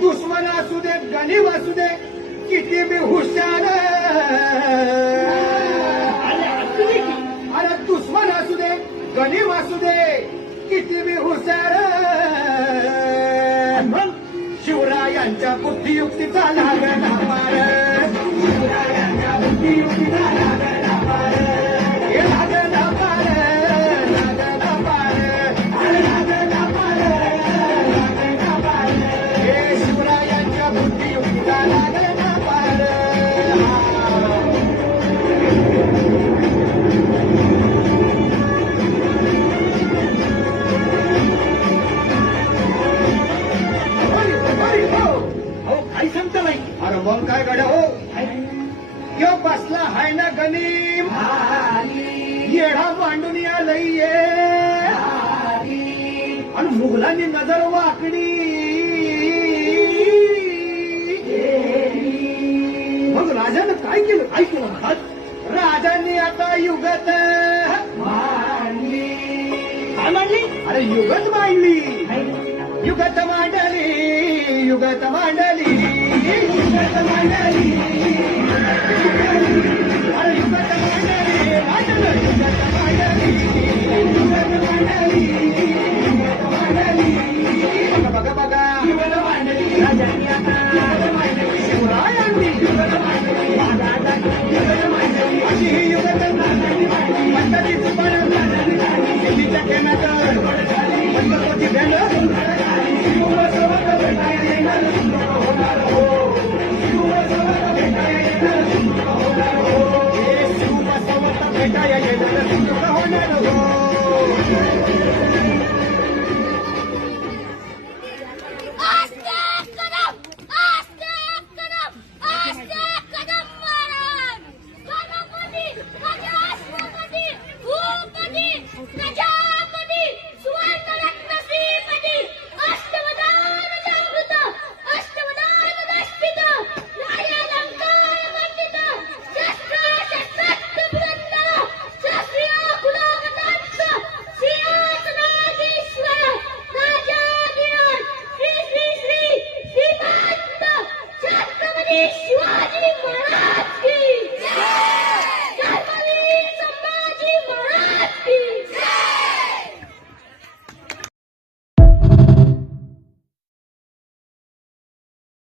दुश्मन असू दे गणिम असू दे किती बी हुशार अरे दुश्मन असू दे गणिम असू दे किती बी हुशार शिवरायांच्या बुद्धियुक्तीचा लागला पार शिवरायांच्या बुद्धियुक्तीचा लागला पार हे लागला पार लागला पार लागला पार लागला पार हे शिवरायांच्या बुद्धियुक्तीचा लागला पार काही सांगता नाही अरे मग काय गड्या हो यो बसला हाय ना गणिम येढा मांडून आलंय आणि मुघलांनी नजर वाकडी मग राजानं काय केलं ऐकलं राजांनी आता युगत मांडली अरे युगत मांडली युगत मांडली युगत मांडली युगत मांडली अरे युगत मांडली मांडलं युगत मांडली युगत मांडली युगत मांडली बघा बघा बघा युगत मांडली राजांनी आता युगत मांडली शिवरायांनी युगत मांडली युगत मांडली अशी ही युगत मांडली मंडळी तुपानं दिल्लीच्या केंद्रात पंढरपूरची भेंड Yes.